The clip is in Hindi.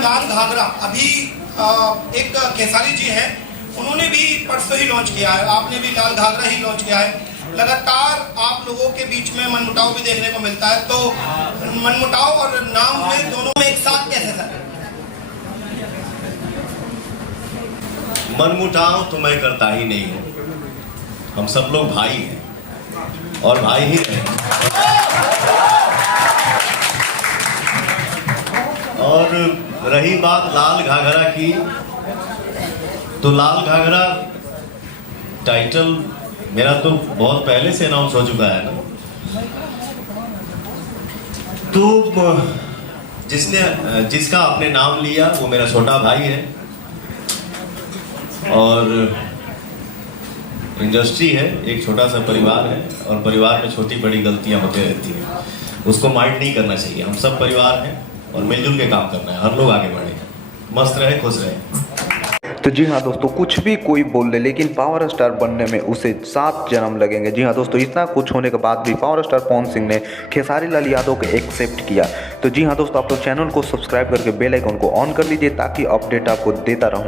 लाल घाघरा अभी एक केसारी जी हैं, उन्होंने भी परसों ही लॉन्च किया है, आपने भी लाल घाघरा ही लॉन्च किया है। लगातार आप लोगों के बीच में मनमुटाव भी देखने को मिलता है, तो मनमुटाव और नाम में दोनों में एक साथ कैसे सर? मनमुटाव तो मैं करता ही नहीं हूँ, हम सब लोग भाई हैं और भाई ही रहेंगे। और रही बात लाल घाघरा की, तो लाल घाघरा टाइटल मेरा तो बहुत पहले से अनाउंस हो चुका है ना, तो जिसका आपने नाम लिया वो मेरा छोटा भाई है और इंडस्ट्री है, एक छोटा सा परिवार है और परिवार में छोटी बड़ी गलतियां होती रहती हैं, उसको माइंड नहीं करना चाहिए। हम सब परिवार हैं और मिलजुल के काम करना है, हर लोग आगे बढ़े, मस्त रहे, खुश रहे। तो जी हाँ दोस्तों, कुछ भी कोई बोल दे लेकिन पावर स्टार बनने में उसे 7 जन्म लगेंगे। जी हाँ दोस्तों, इतना कुछ होने के बाद भी पावर स्टार पवन सिंह ने खेसारी लाल यादव को एक्सेप्ट किया। तो जी हाँ दोस्तों, आप लोग चैनल को सब्सक्राइब करके बेल आइकन को ऑन कर लीजिए ताकि अपडेट आपको देता रहूं।